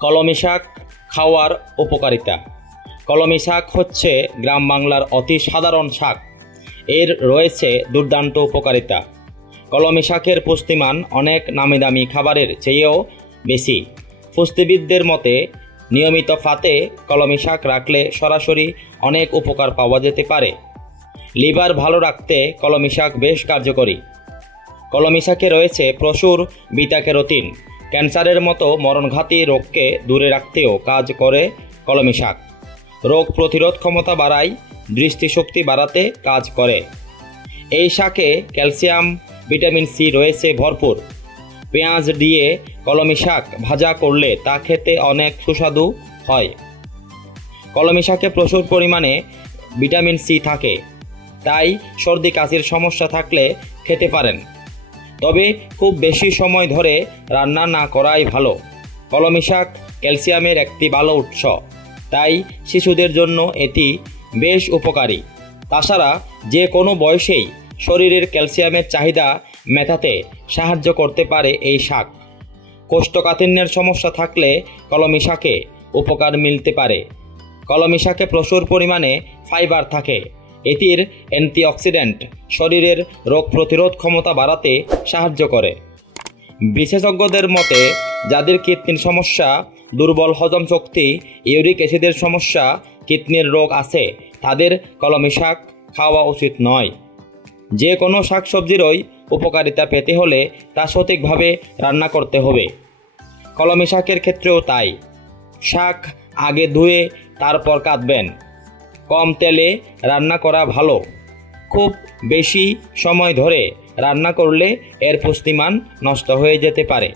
কলমি শাক খাওয়ার উপকারিতা। কলমি শাক হচ্ছে গ্রাম বাংলার অতি সাধারণ শাক। এর রয়েছে দুর্দান্ত উপকারিতা। কলমি শাকের পুষ্টিমান অনেক নামি দামি খাবারের চেয়েও বেশি। পুষ্টিবিদদের মতে, নিয়মিত ফাতে কলমি শাক রাখলে সরাসরি অনেক উপকার পাওয়া যেতে পারে। লিভার ভালো রাখতে কলমি শাক বেশ কার্যকরী। কলমি শাকে রয়েছে প্রচুর বিটা ক্যারোটিন ক্যান্সারের মতো মরণঘাতী রোগকে দূরে রাখতেও কাজ করে কলমি শাক। রোগ প্রতিরোধ ক্ষমতা বাড়ায়, দৃষ্টিশক্তি বাড়াতে কাজ করে। এই শাকে ক্যালসিয়াম, ভিটামিন সি রয়েছে ভরপুর। পেঁয়াজ দিয়ে কলমি শাক ভাজা করলে তা খেতে অনেক সুস্বাদু হয়। কলমি শাকে প্রচুর পরিমাণে ভিটামিন সি থাকে, তাই সর্দি কাশির সমস্যা থাকলে খেতে পারেন। তবে খুব বেশি সময় ধরে রান্না না করাই ভালো। কলমি শাক ক্যালসিয়ামের একটি ভালো উৎস। তাই শিশুদের জন্য এটি বেশ উপকারী। তাছাড়া যে কোনো বয়সেই শরীরের ক্যালসিয়ামের চাহিদা মেটাতে সাহায্য করতে পারে এই শাক। কোষ্ঠকাঠিন্যের সমস্যা থাকলে কলমি শাকে উপকার মিলতে পারে। কলমি শাকে প্রচুর পরিমাণে ফাইবার থাকে। এটির অ্যান্টিঅক্সিডেন্ট শরীরের রোগ প্রতিরোধ ক্ষমতা বাড়াতে সাহায্য করে। বিশেষজ্ঞদের মতে, যাদের কিডনির সমস্যা, দুর্বল হজম শক্তি, ইউরিক অ্যাসিডের সমস্যা, কিডনির রোগ আছে, তাদের কলমি শাক খাওয়া উচিত নয়। যে কোনো শাকসবজিরই উপকারিতা পেতে হলে তা সঠিকভাবে রান্না করতে হবে। কলমি শাকের ক্ষেত্রেও তাই। শাক আগে ধুয়ে, তারপর কাটবেন। কম তেলে রান্না করা ভালো। খুব বেশি সময় ধরে রান্না করলে এর পুষ্টিমান নষ্ট হয়ে যেতে পারে।